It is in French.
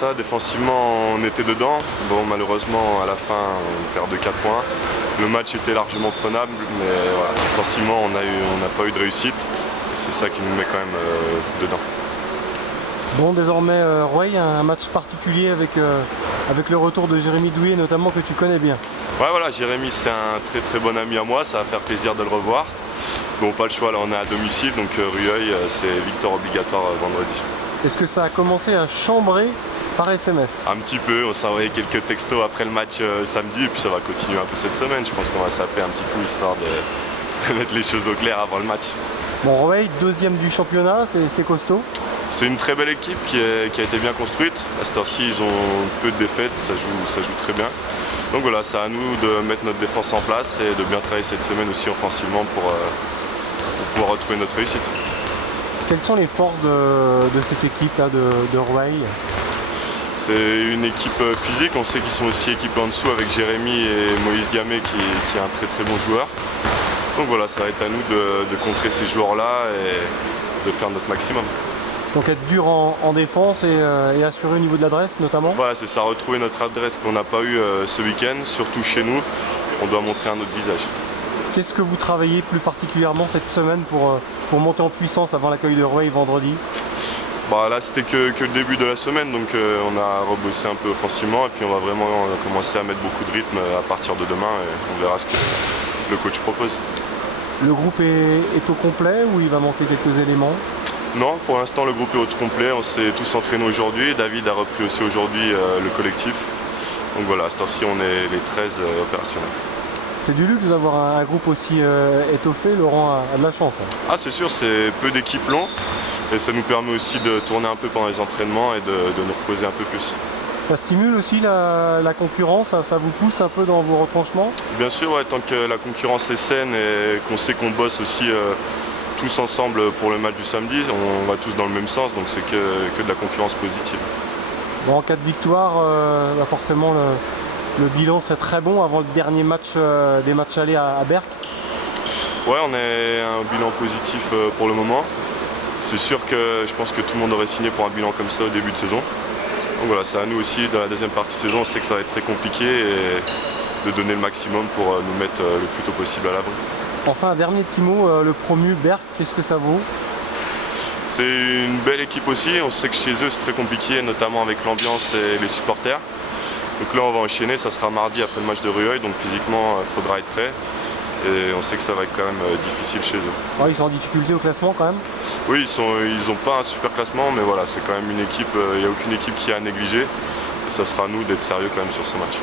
ça. Défensivement, on était dedans. Bon, malheureusement, à la fin, on perd de 4 points. Le match était largement prenable, mais voilà, offensivement, on n'a pas eu de réussite. C'est ça qui nous met quand même dedans. Bon, désormais, Rueil, un match particulier avec le retour de Jérémy Douillet, notamment, que tu connais bien. Ouais, voilà, Jérémy, c'est un très très bon ami à moi. Ça va faire plaisir de le revoir. Bon, pas le choix, là, on est à domicile, donc Rueil, c'est victoire obligatoire vendredi. Est-ce que ça a commencé à chambrer par SMS? Un petit peu, on s'est envoyé quelques textos après le match samedi et puis ça va continuer un peu cette semaine. Je pense qu'on va s'appeler un petit coup histoire de mettre les choses au clair avant le match. Bon, Rueil, deuxième du championnat, c'est costaud. C'est une très belle équipe qui a été bien construite. À cette heure-ci, ils ont peu de défaites, ça joue très bien. Donc voilà, c'est à nous de mettre notre défense en place et de bien travailler cette semaine aussi offensivement pour pouvoir retrouver notre réussite. Quelles sont les forces de cette équipe-là de Rueil? C'est une équipe physique, on sait qu'ils sont aussi équipés en dessous avec Jérémy et Moïse Diamé qui est un très très bon joueur. Donc voilà, ça va être à nous de contrer ces joueurs-là et de faire notre maximum. Donc être dur en défense et assurer au niveau de l'adresse notamment? Voilà, c'est ça, retrouver notre adresse qu'on n'a pas eu ce week-end, surtout chez nous. On doit montrer un autre visage. Qu'est-ce que vous travaillez plus particulièrement cette semaine pour monter en puissance avant l'accueil de Rueil vendredi? Bah, là c'était que le début de la semaine, donc on a rebossé un peu offensivement et puis on va vraiment commencer à mettre beaucoup de rythme à partir de demain et on verra ce que le coach propose. Le groupe est au complet ou il va manquer quelques éléments? Non, pour l'instant le groupe est au complet, on s'est tous entraînés aujourd'hui, David a repris aussi aujourd'hui le collectif. Donc voilà, à cette heure-ci on est les 13 opérationnels. C'est du luxe d'avoir un groupe aussi étoffé, Laurent a de la chance. Ah c'est sûr, c'est peu d'équipes longs et ça nous permet aussi de tourner un peu pendant les entraînements et de nous reposer un peu plus. Ça stimule aussi la concurrence, ça vous pousse un peu dans vos retranchements? Bien sûr, ouais, tant que la concurrence est saine et qu'on sait qu'on bosse aussi tous ensemble pour le match du samedi, on va tous dans le même sens, donc c'est que de la concurrence positive. Bon, en cas de victoire, forcément le bilan c'est très bon avant le dernier match des matchs allés à Berck. Ouais, on est un bilan positif pour le moment. C'est sûr que je pense que tout le monde aurait signé pour un bilan comme ça au début de saison. Donc voilà, c'est à nous aussi, dans la deuxième partie de saison, on sait que ça va être très compliqué et de donner le maximum pour nous mettre le plus tôt possible à l'abri. Enfin, un dernier petit mot, le promu Berck, qu'est-ce que ça vaut? C'est une belle équipe aussi, on sait que chez eux c'est très compliqué, notamment avec l'ambiance et les supporters. Donc là on va enchaîner, ça sera mardi après le match de Rueil, donc physiquement il faudra être prêt. Et on sait que ça va être quand même difficile chez eux. Ouais, ils sont en difficulté au classement quand même? Oui, ils n'ont pas un super classement, mais voilà, c'est quand même une équipe, il n'y a aucune équipe qui a à négliger. Et ça sera à nous d'être sérieux quand même sur ce match.